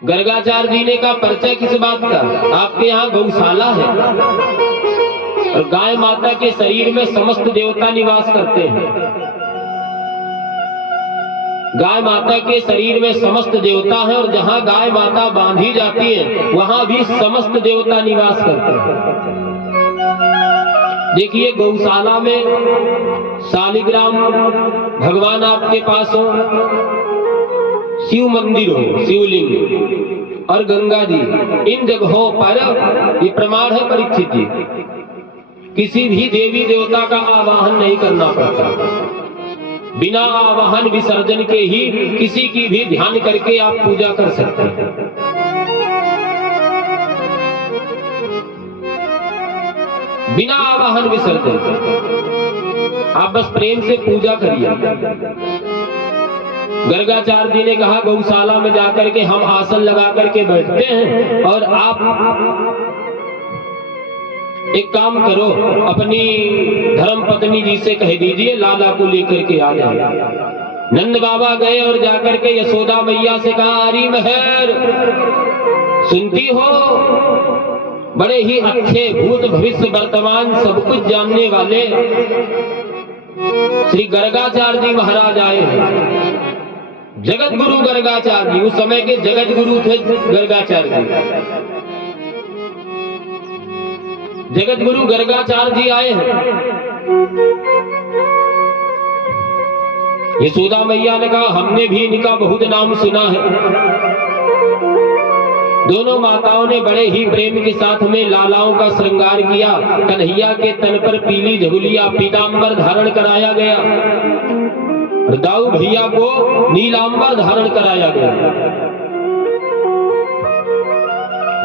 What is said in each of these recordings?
गर्गाचार्य जी ने कहा परिचय किस बात का? आपके यहाँ गौशाला है और गाय माता के शरीर में समस्त देवता निवास करते हैं। गाय माता के शरीर में समस्त देवता है और जहाँ गाय माता बांधी जाती है वहां भी समस्त देवता निवास करते हैं। देखिए गौशाला में शालिग्राम भगवान आपके पास हो, शिव मंदिर हो, शिवलिंग और गंगा जी, इन जगहों पर ये प्रमाण है परीक्षित जी, किसी भी देवी देवता का आवाहन नहीं करना पड़ता। बिना आवाहन विसर्जन के ही किसी की भी ध्यान करके आप पूजा कर सकते हैं। बिना आवाहन विसर्जन आप बस प्रेम से पूजा करिए। गर्गाचार्य जी ने कहा गौशाला में जाकर के हम आसन लगा करके बैठते हैं और आप एक काम करो, अपनी धर्म पत्नी जी से कह दीजिए लाला को लेकर के आ जाए। नंद बाबा गए और जाकर के यशोदा मैया से कहा हरी महर सुनती हो, बड़े ही अच्छे भूत भविष्य वर्तमान सब कुछ जानने वाले श्री गर्गाचार्य जी महाराज आए हैं। जगत गुरु गर्गाचार्य जी, उस समय के जगत गुरु थे गर्गाचार्य जी। जगत गुरु गर्गाचार्य जी आए हैं। यशोदा मैया ने कहा हमने भी इनका बहुत नाम सुना है। दोनों माताओं ने बड़े ही प्रेम के साथ में लालाओं का श्रृंगार किया। कन्हैया के तन पर पीली झुलिया पीतांबर धारण कराया गया, दाऊ भैया को नीलांबर धारण कराया गया।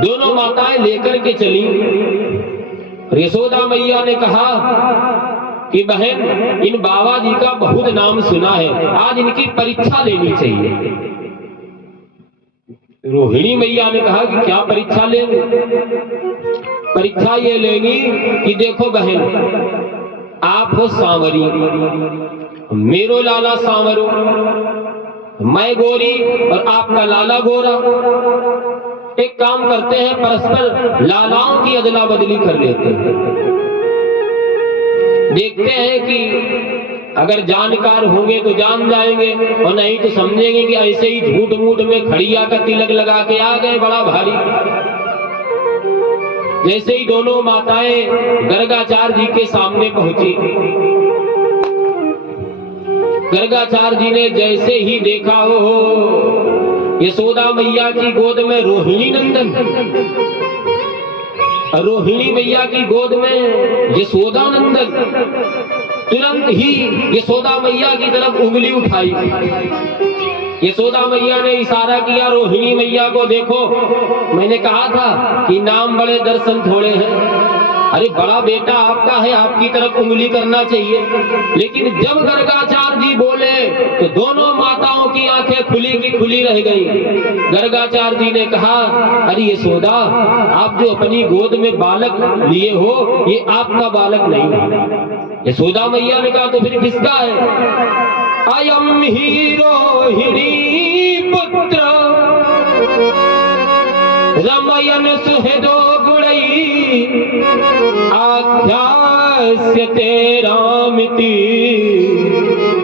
दोनों माताएं लेकर के चली। यशोदा मैया ने कहा कि बहन इन बाबा जी का बहुत नाम सुना है, आज इनकी परीक्षा लेनी चाहिए। रोहिणी मैया ने कहा कि क्या परीक्षा लेंगे? परीक्षा ये लेंगी कि देखो बहन आप हो सांवरी, मेरो लाला सांवरो, मैं गोरी और आपका लाला गोरा। एक काम करते हैं परस्पर लालाओं की अदला बदली कर लेते हैं। देखते हैं कि अगर जानकार होंगे तो जान जाएंगे और नहीं तो समझेंगे कि ऐसे ही झूठ मूठ में खड़िया का तिलक लगा के आ गए बड़ा भारी। जैसे ही दोनों माताएं गर्गाचार्य जी के सामने पहुंची, गर्गाचार्य जी ने जैसे ही देखा हो यशोदा मैया की गोद में रोहिणी नंदन, रोहिणी मैया की गोद में यशोदा नंदन, तुरंत ही यशोदा मैया की तरफ उंगली उठाई। यशोदा मैया ने इशारा किया रोहिणी मैया को, देखो मैंने कहा था कि नाम बड़े दर्शन थोड़े हैं। अरे बड़ा बेटा आपका है, आपकी तरफ उंगली करना चाहिए। लेकिन जब गर्गाचार्य जी बोले तो दोनों माताओं की आंखें खुली की खुली रह गई। गर्गाचार्य जी ने कहा अरे यशोदा आप जो अपनी गोद में बालक लिए हो ये आपका बालक नहीं है। यशोदा मैया ने कहा तो फिर किसका है? अयम ही रोहिणी पुत्र रमयन सुहृदो गुणई आख्यास्यते रामिति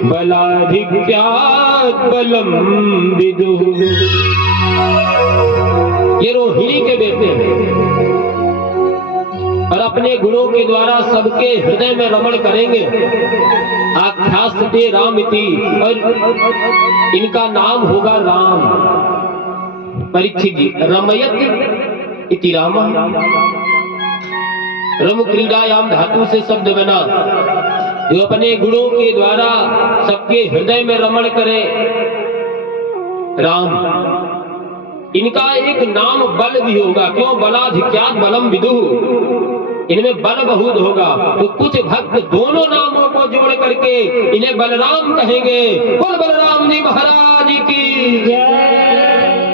बलाधिक्यात् बलम विदुः। ये रोहिणी के बेटे हैं और अपने गुणों के द्वारा सबके हृदय में रमण करेंगे। आख्यास्यते रामिति, और इनका नाम होगा राम। परीक्षित जी रमयत इति राम, रम क्रीडायाम धातु से शब्द बना, जो अपने गुणों के द्वारा सबके हृदय में रमण करे राम। इनका एक नाम बल भी होगा, क्यों? बलाधिक्यात् बलम विदुः, इनमें बल बहुत होगा। तो कुछ भक्त दोनों नामों को जोड़ करके इन्हें बलराम कहेंगे। बोल बलराम जी महाराज की जय।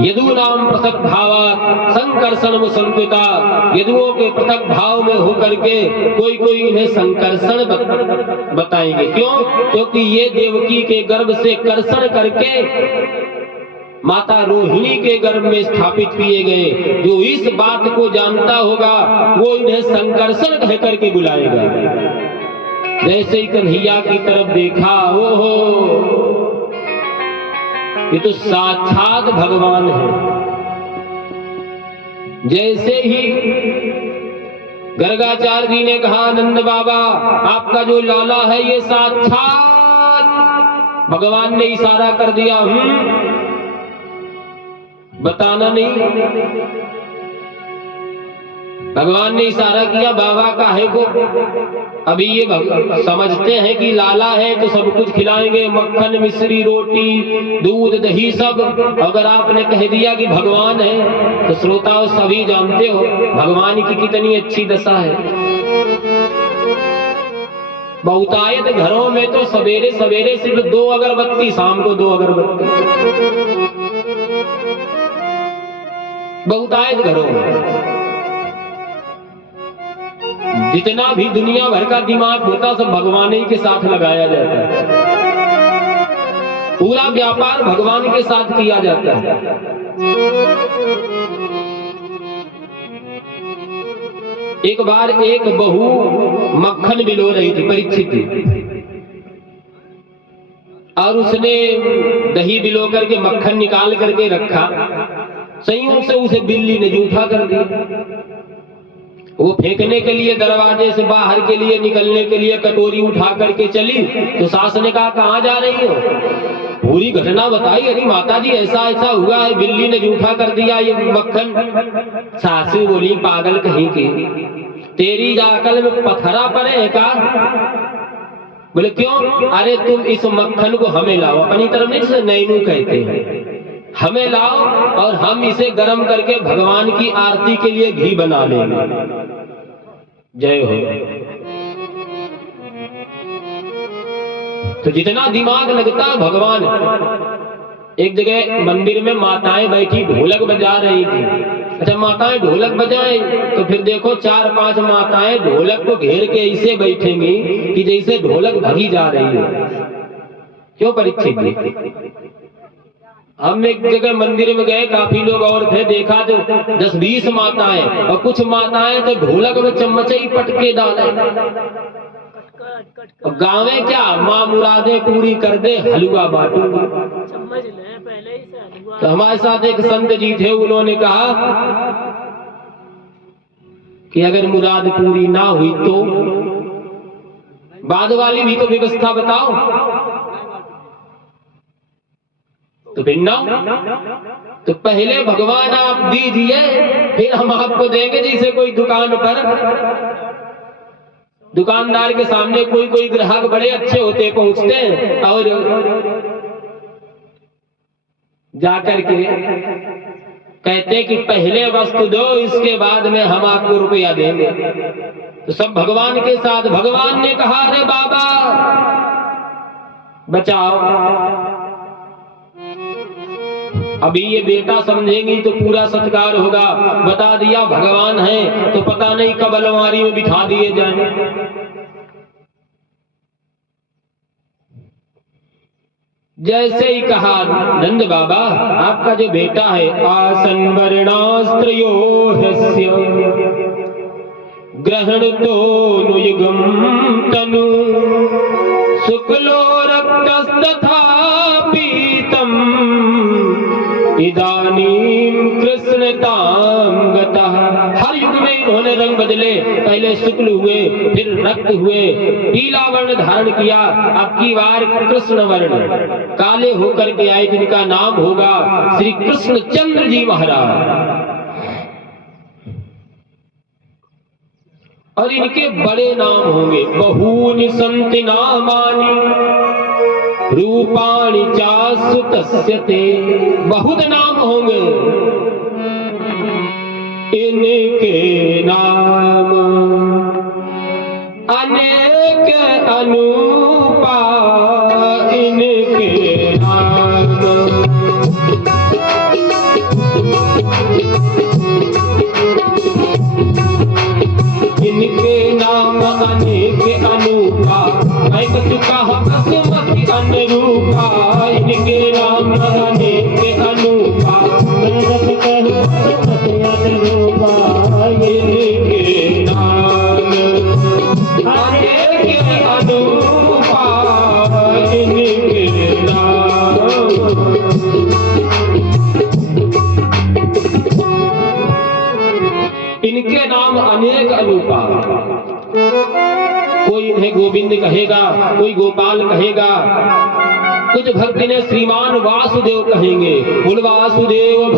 यदूनाम पृथक भावात संकर्षण संकृता, यदुओं के पृथक भाव में होकर के कोई कोई इन्हें संकर्षण बताएंगे। क्यों? क्योंकि ये देवकी के गर्भ से कर्षण करके माता रोहिणी के गर्भ में स्थापित किए गए। जो इस बात को जानता होगा वो इन्हें संकर्षण कह करके बुलाएगा। जैसे ही कन्हैया की तरफ देखा, ओहो ये तो साक्षात भगवान है। जैसे ही गर्गाचार्य जी ने कहा, नंद बाबा आपका जो लाला है ये साक्षात, भगवान ने इशारा कर दिया, बताना नहीं। भगवान ने इशारा किया, बाबा का है को अभी ये समझते हैं कि लाला है तो सब कुछ खिलाएंगे, मक्खन मिश्री रोटी दूध दही सब। अगर आपने कह दिया कि भगवान है तो श्रोताओं सभी जानते हो भगवान की कितनी अच्छी दशा है। बहुतायत घरों में तो सवेरे सवेरे सिर्फ 2 अगरबत्ती, शाम को 2 अगरबत्ती, बहुतायत घरों में। जितना भी दुनिया भर का दिमाग होता सब भगवान ही के साथ लगाया जाता है। पूरा व्यापार भगवान के साथ किया जाता है। एक बार एक बहू मक्खन बिलो रही थी, परीक्षित थी, और उसने दही बिलो करके मक्खन निकाल करके रखा। संयोग से उसे बिल्ली ने जूठा कर दिया। वो फेंकने के लिए दरवाजे से बाहर के लिए निकलने के लिए कटोरी उठा करके चली तो सास ने कहा, कहाँ जा रही हो? पूरी घटना बताई। अरे माता जी ऐसा ऐसा हुआ है, बिल्ली ने जूठा कर दिया ये मक्खन। सासू बोली, पागल कहीं की, तेरी अकल में पत्थरा पड़े है का? बोले क्यों? अरे तुम इस मक्खन को हमें लाओ, अपनी तरफ नहीं से नैनू कहते हैं, हमें लाओ और हम इसे गर्म करके भगवान की आरती के लिए घी बना लेंगे। जय हो। तो जितना दिमाग लगता है भगवान। एक जगह मंदिर में माताएं बैठी ढोलक बजा रही थी। अच्छा, माताएं ढोलक बजाएं तो फिर देखो 4-5 माताएं ढोलक को घेर के ऐसे बैठेंगी कि जैसे ढोलक भगी जा रही हो। क्यों परीक्षित जी? हम एक जगह मंदिर में गए, काफी लोग और थे, देखा तो 10-20 माताएं, और कुछ माताएं तो ढोलक में चम्मचे ही पटके डाले। गाँव में क्या, माँ मुरादें पूरी कर दे, हलवा बांटूंगी। तो हमारे साथ एक संत जी थे, उन्होंने कहा कि अगर मुराद पूरी ना हुई तो बाद वाली भी तो व्यवस्था बताओ। तो फिर ना, तो पहले भगवान आप दीजिए, फिर हम आपको देंगे। जैसे कोई दुकान पर दुकानदार के सामने कोई ग्राहक बड़े अच्छे होते, पहुंचते हैं और जाकर के कहते कि पहले वस्तु दो, इसके बाद में हम आपको रुपया देंगे। तो सब भगवान के साथ। भगवान ने कहा, अरे बाबा बचाओ, अभी ये बेटा समझेंगी तो पूरा सत्कार होगा। बता दिया भगवान है तो पता नहीं कब अलमारी में बिठा दिए जाएं। जैसे ही कहा, नंद बाबा आपका जो बेटा है, आसन वर्णास्त्रयो हस्य ग्रहण तो नुयुगम तनु शुक्लो रक्तस्तथा पीतम इदानीम कृष्णताम गतः। हर युग में इन्होंने रंग बदले, पहले शुक्ल हुए, फिर रक्त हुए, पीला वर्ण धारण किया, अब की बार कृष्ण वर्ण काले होकर के आए, जिनका नाम होगा श्री कृष्ण चंद्र जी महाराज। और इनके बड़े नाम होंगे, बहूनि संति नामानि रूपाणि चासु तस्य ते। बहुत नाम होंगे, इनके नाम अनेक अनूपा, इनके नाम कोई इन्हें गोविंद कहेगा, कोई गोपाल कहेगा, कुछ भक्त ने श्रीमान वासुदेव कहेंगे। बोल वासुदेव